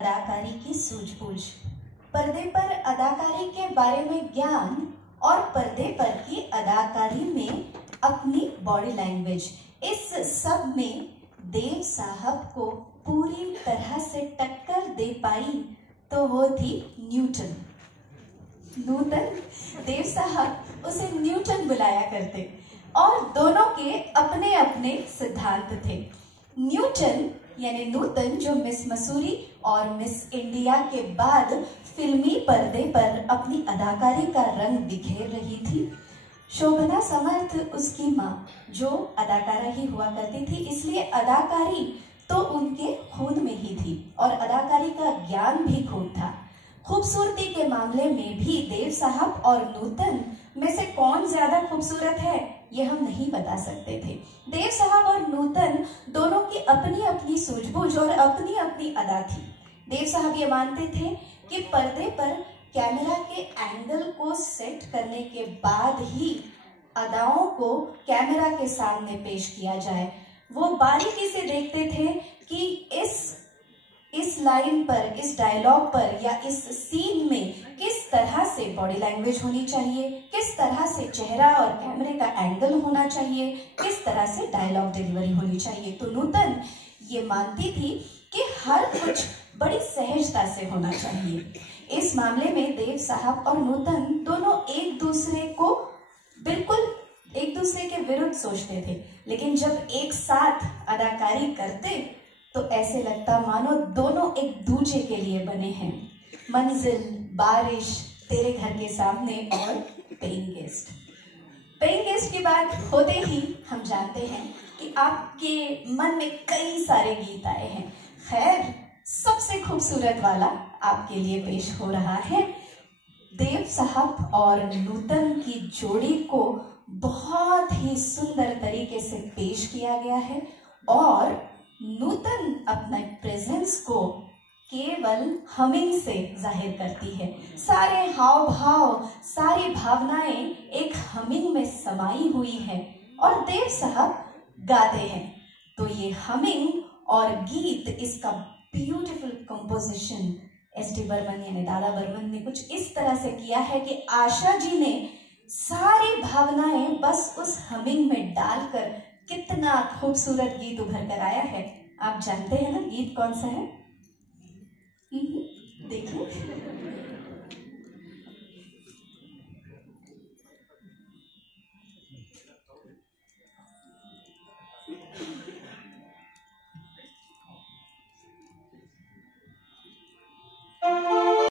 अदाकारी की सूझबूझ, पर्दे पर अदाकारी के बारे में ज्ञान और पर्दे पर की अदाकारी में अपनी बॉडी लैंग्वेज, इस सब में देव साहब को पूरी तरह से टक्कर दे पाई तो वो थी न्यूटन। देव साहब उसे न्यूटन बुलाया करते और दोनों के अपने अपने सिद्धांत थे। न्यूटन यानी नूतन, जो मिस मसूरी और मिस इंडिया के बाद फिल्मी पर्दे पर अपनी अदाकारी का रंग बिखेर रही थी। शोभना समर्थ उसकी माँ, जो अदाकारा ही हुआ करती थी, इसलिए अदाकारी तो उनके खून में ही थी और अदाकारी का ज्ञान भी खूब था। खूबसूरती के मामले में भी देव साहब और नूतन में से कौन ज्यादा खूबसूरत है ये हम नहीं बता सकते थे। देव साहब और नूतन दोनों की अपनी अपनी सूझबूझ और अपनी अपनी अदा थी। देव साहब ये मानते थे कि पर्दे पर कैमरा के एंगल को सेट करने के बाद ही अदाओं को कैमरा के सामने पेश किया जाए। वो बारीकी से देखते थे कि इस लाइन पर, इस डायलॉग पर या इस सीन में किस तरह से बॉडी लैंग्वेज होनी चाहिए, किस तरह से चेहरा और कैमरे का एंगल होना चाहिए, किस तरह से डायलॉग डिलीवरी होनी चाहिए। तो नूतन ये मानती थी कि हर कुछ बड़ी सहजता से होना चाहिए। इस मामले में देव साहब और नूतन दोनों एक दूसरे को बिल्कुल एक दूसरे के विरुद्ध सोचते थे, लेकिन जब एक साथ अदाकारी करते तो ऐसे लगता मानो दोनों एक दूजे के लिए बने हैं। मंजिल, बारिश, तेरे घर के सामने और पेइंग गेस्ट। पेइंग गेस्ट की बात होते ही हम जानते हैं कि आपके मन में कई सारे गीत आए हैं। खैर, सबसे खूबसूरत वाला आपके लिए पेश हो रहा है। देव साहब और नूतन की जोड़ी को बहुत ही सुंदर तरीके से पेश किया गया है और नूतन अपना प्रेजेंस को केवल हमिंग से जाहिर करती है। सारे हाव भाव, सारी भावनाएं एक हमिंग में समाई हुई है और देव साहब गाते हैं। तो ये हमिंग और गीत, इसका ब्यूटीफुल कंपोजिशन एस.डी. बर्मन यानी दादा बर्मन ने कुछ इस तरह से किया है कि आशा जी ने सारी भावनाएं बस उस हमिंग में डालकर कितना खूबसूरत गीत उभर कर आया है। आप जानते हैं ना गीत कौन सा है? देखिए।